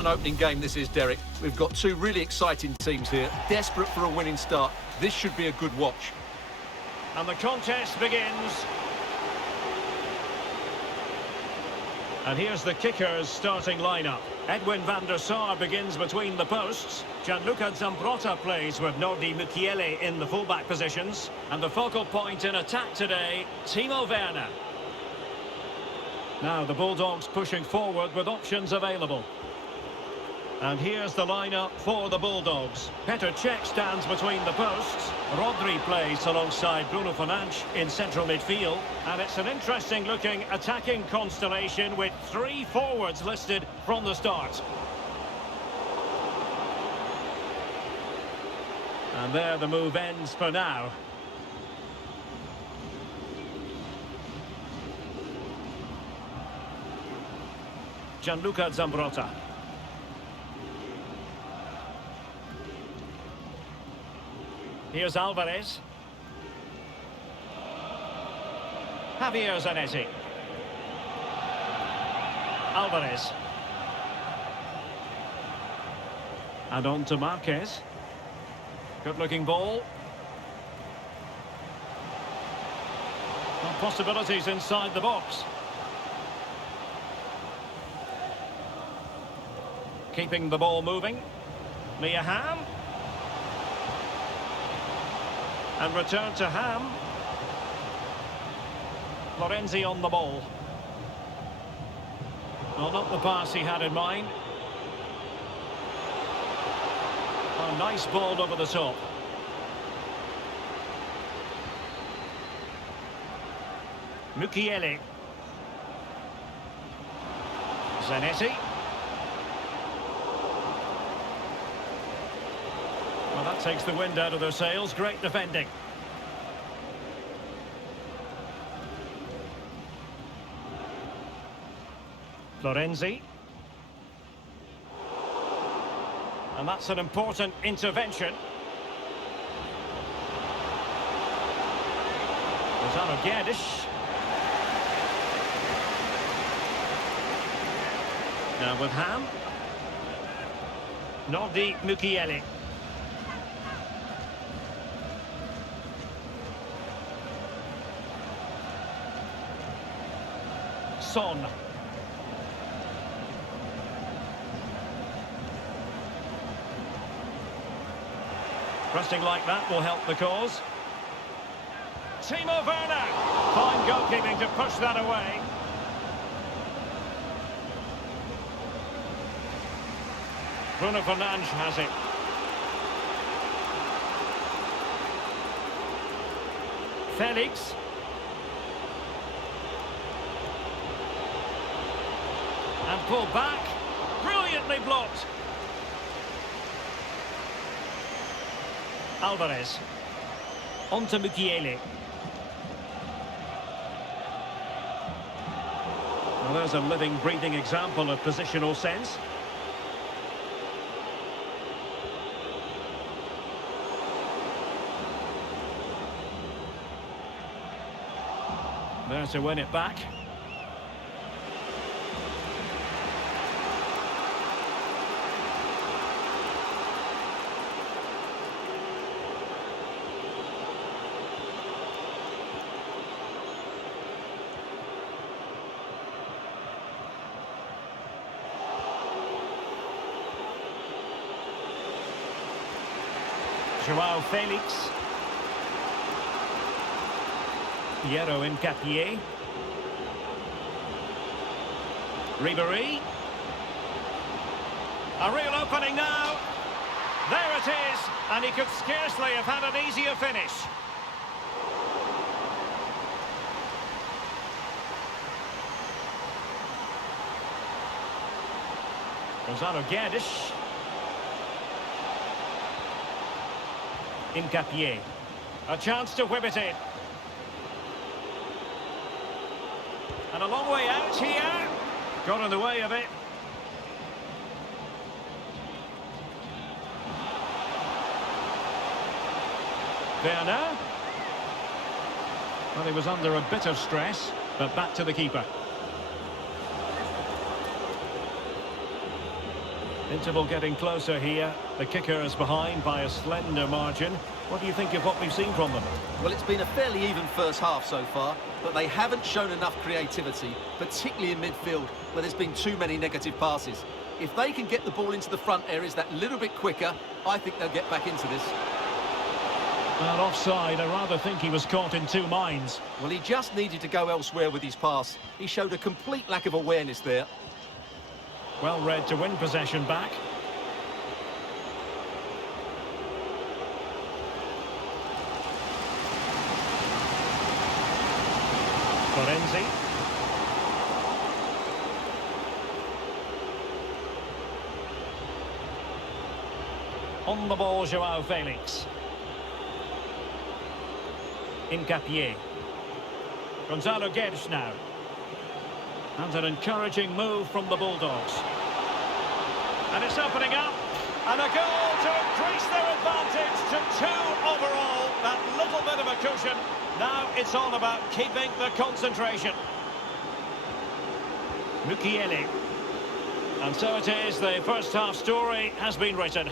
An opening game this is, Derek. We've got two really exciting teams here, desperate for a winning start. This should be a good watch. And the contest begins. And here's the kicker's starting lineup. Edwin van der Sar begins between the posts. Gianluca Zambrotta plays with Nordi Mukiele in the fullback positions. And the focal point in attack today, Timo Werner. Now the Bulldogs pushing forward with options available. And here's the lineup for the Bulldogs. Petr Cech stands between the posts. Rodri plays alongside Bruno Fernandes in central midfield. And it's an interesting looking attacking constellation with three forwards listed from the start. And there the move ends for now. Gianluca Zambrotta. Here's Alvarez. Javier Zanetti. Alvarez. And on to Marquez. Good-looking ball. Well, possibilities inside the box. Keeping the ball moving. Mia Hamm. And return to Hamm. Florenzi on the ball. Well, not the pass he had in mind. Oh, nice ball over the top. Mukiele. Zanetti. Well, that takes the wind out of their sails. Great defending. Florenzi. And that's an important intervention. Gonzalo Guedes. Now with Hamm. Nordi Mukiele. Son. Pressing like that will help the cause. Timo Werner. Fine goalkeeping to push that away. Bruno Fernandes has it. Felix. And pulled back. Brilliantly blocked. Alvarez. On to Mukiele. Well, there's a living, breathing example of positional sense. There to win it back. Joao Felix. Piero Incapié. Ribéry. A real opening now. There it is. And he could scarcely have had an easier finish. Gonzalo Guedes. Incapié. A chance to whip it in. And a long way out here. Got in the way of it. Werner. Well, he was under a bit of stress, but back to the keeper. Interval getting closer here. The kicker is behind by a slender margin. What do you think of what we've seen from them? Well, it's been a fairly even first half so far, but they haven't shown enough creativity, particularly in midfield, where there's been too many negative passes. If they can get the ball into the front areas that little bit quicker, I think they'll get back into this. Well, offside. I rather think he was caught in two minds. Well, he just needed to go elsewhere with his pass. He showed a complete lack of awareness there. Well read to win possession back. Florenzi. On the ball, Joao Felix. Incapié. Gonzalo Guedes now. And an encouraging move from the Bulldogs. And it's opening up. And a goal to increase their advantage to 2 overall. That little bit of a cushion. Now it's all about keeping the concentration. Mukiele. And so it is, the first half story has been written.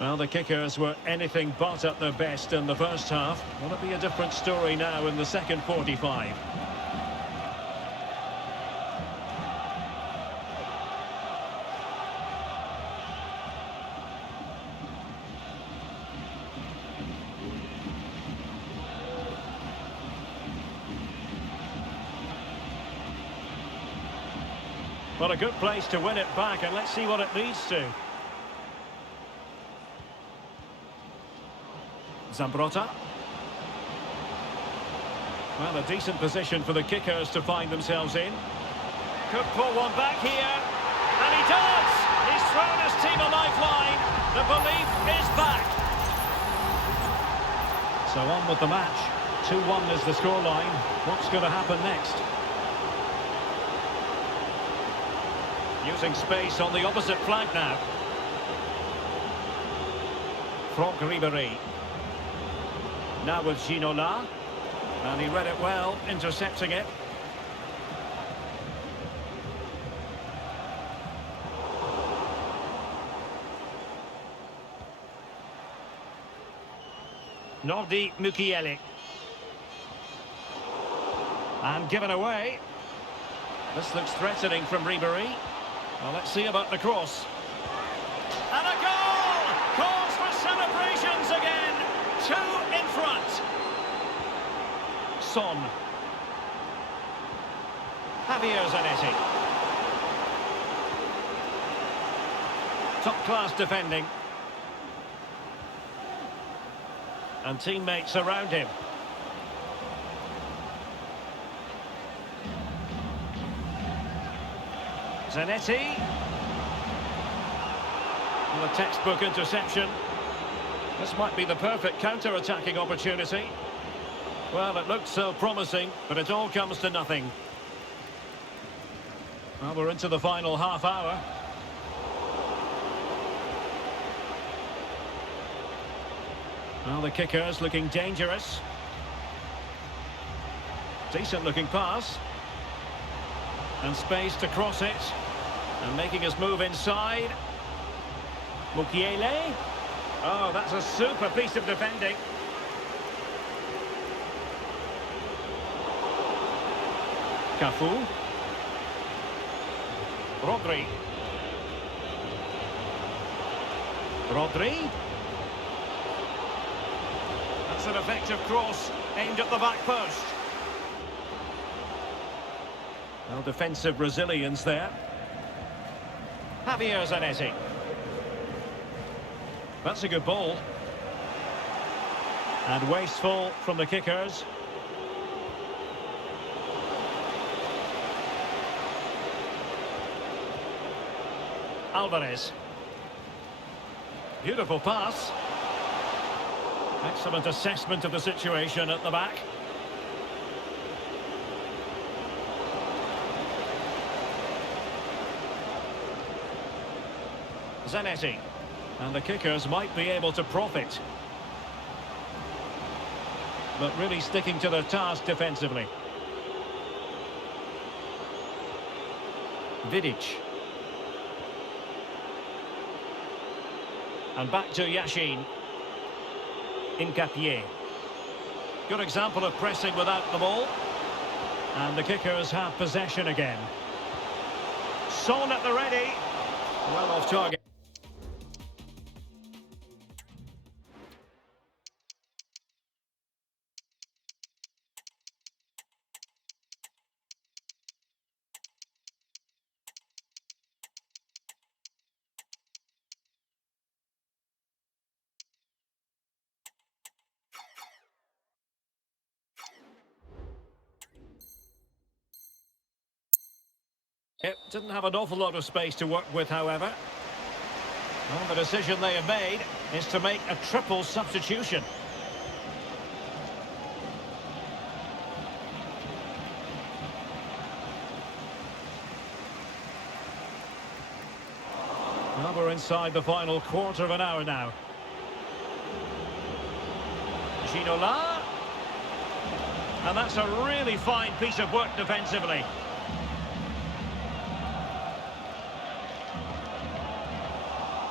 Well, the kickers were anything but at their best in the first half. Will it be a different story now in the second 45? Well, a good place to win it back, and let's see what it leads to. Zambrotta. Well, a decent position for the kickers to find themselves in. Could pull one back here. And he does! He's thrown his team a lifeline. The belief is back. So on with the match. 2-1 is the scoreline. What's going to happen next? Using space on the opposite flank now. Franck Ribéry. Now with Ginola, and he read it well, intercepting it. Nordi Mukiele. And given away. This looks threatening from Ribéry. Well, let's see about the cross. And a goal! Calls for celebrations again. 2 in front. Son. Javier Zanetti. Top-class defending. And teammates around him. Zanetti. And a textbook interception. This might be the perfect counter-attacking opportunity. Well, it looked so promising, but it all comes to nothing. Well, we're into the final half hour. Well, the kicker's looking dangerous. Decent-looking pass. And space to cross it. And making his move inside. Mukiele. Oh, that's a super piece of defending. Cafu. Rodri. Rodri. That's an effective cross aimed at the back post. Well, defensive resilience there. Javier Zanetti. That's a good ball. And wasteful from the kickers. Alvarez. Beautiful pass. Excellent assessment of the situation at the back. Zanetti. And the kickers might be able to profit. but really sticking to their task defensively. Vidic. And back to Yashin. Incapié. Good example of pressing without the ball. And the kickers have possession again. Son at the ready. Well off target. It didn't have an awful lot of space to work with, however. Well, the decision they have made is to make a triple substitution. Well, we're inside the final quarter of an hour now. Ginola. And that's a really fine piece of work defensively.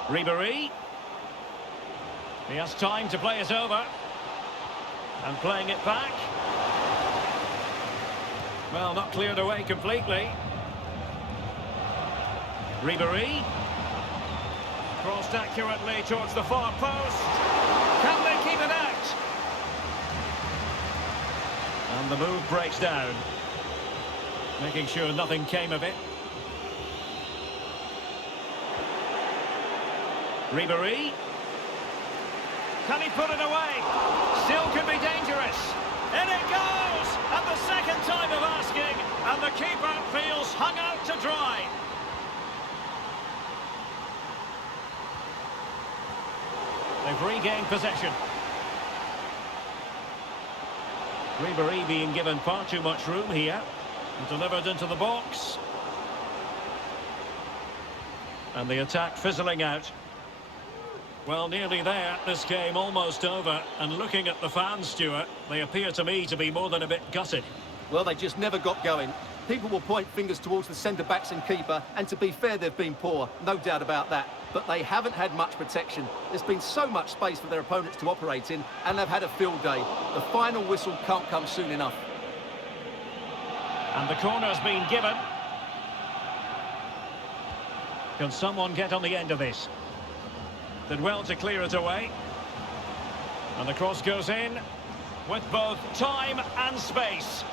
Ribéry. He has time to play it over. And playing it back. Well, not cleared away completely. Ribéry. Crossed accurately towards the far post. Can they keep it out? And the move breaks down. Making sure nothing came of it. Ribéry. Can he put it away? Still could be dangerous. In it goes! At the second time of asking, and the keeper feels hung out to dry. They've regained possession. Ribéry being given far too much room here. Delivered into the box. And the attack fizzling out. Well, nearly there, this game almost over. And looking at the fans, Stuart, they appear to me to be more than a bit gutted. Well, they just never got going. People will point fingers towards the centre-backs and keeper, and to be fair, they've been poor, no doubt about that. But they haven't had much protection. There's been so much space for their opponents to operate in, and they've had a field day. The final whistle can't come soon enough. And the corner's been given. Can someone get on the end of this? Did well to clear it away. And the cross goes in with both time and space.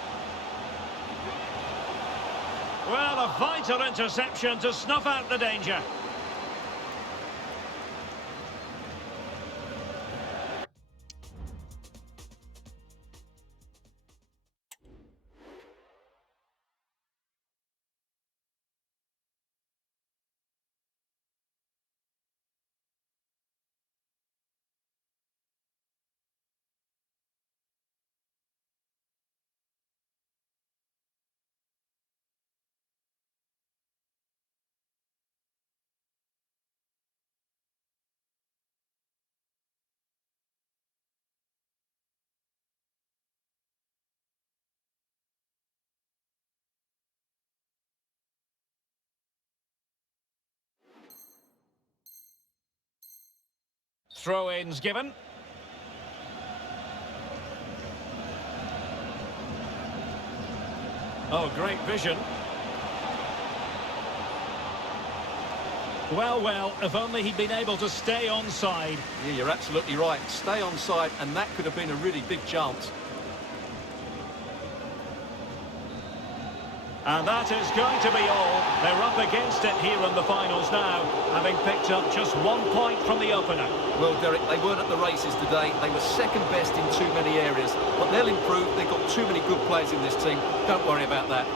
Well, a vital interception to snuff out the danger. Throw-ins given. Oh, great vision. Well, if only he'd been able to stay onside. Yeah, you're absolutely right. Stay onside, and that could have been a really big chance. And that is going to be all. They're up against it here in the finals now, having picked up just 1 point from the opener. Well, Derek, they weren't at the races today. They were second best in too many areas. But they'll improve. They've got too many good players in this team. Don't worry about that.